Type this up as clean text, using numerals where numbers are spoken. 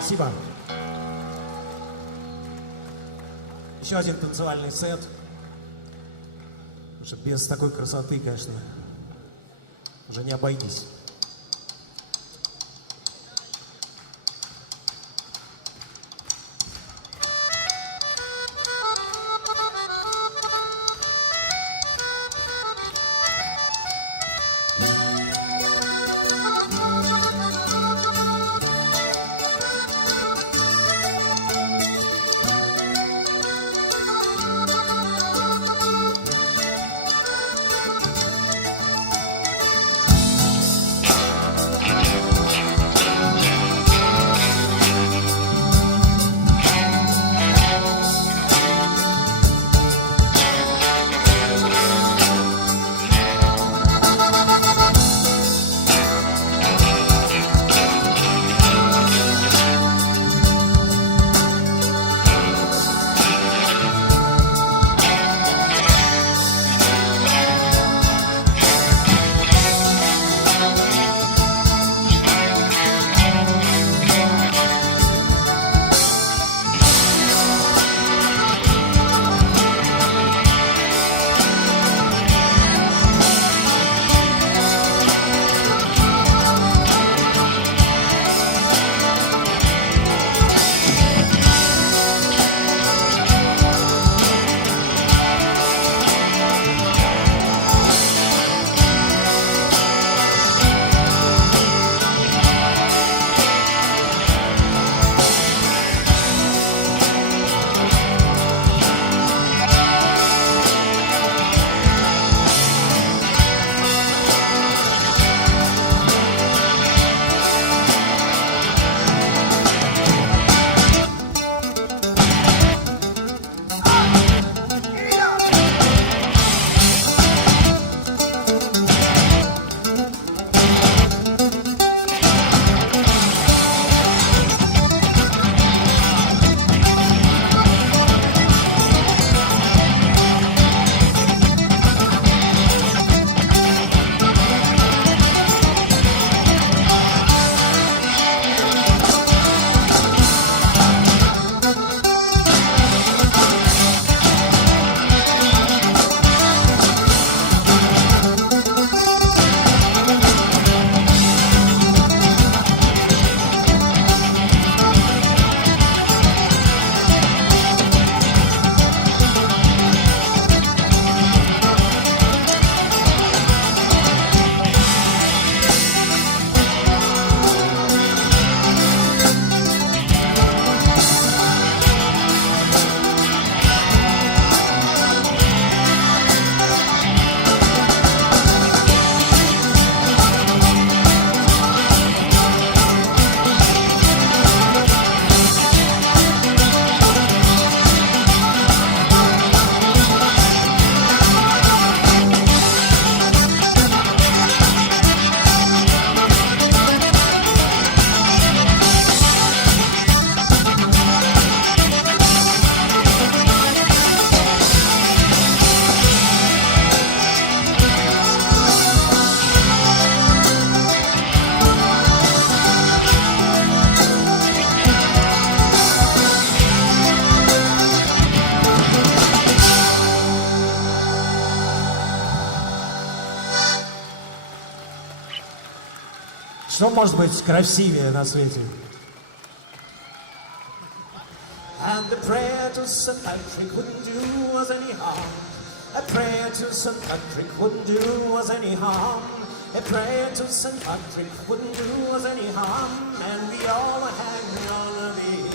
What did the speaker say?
Спасибо. Еще один танцевальный сет. Потому что без такой красоты, конечно, уже не обойдись. Что может быть красивее на свете? And the prayer to St. Patrick wouldn't do us any harm. A prayer to St. Patrick wouldn't do us any harm. A prayer to St. Patrick wouldn't do us any harm. And we all hang on the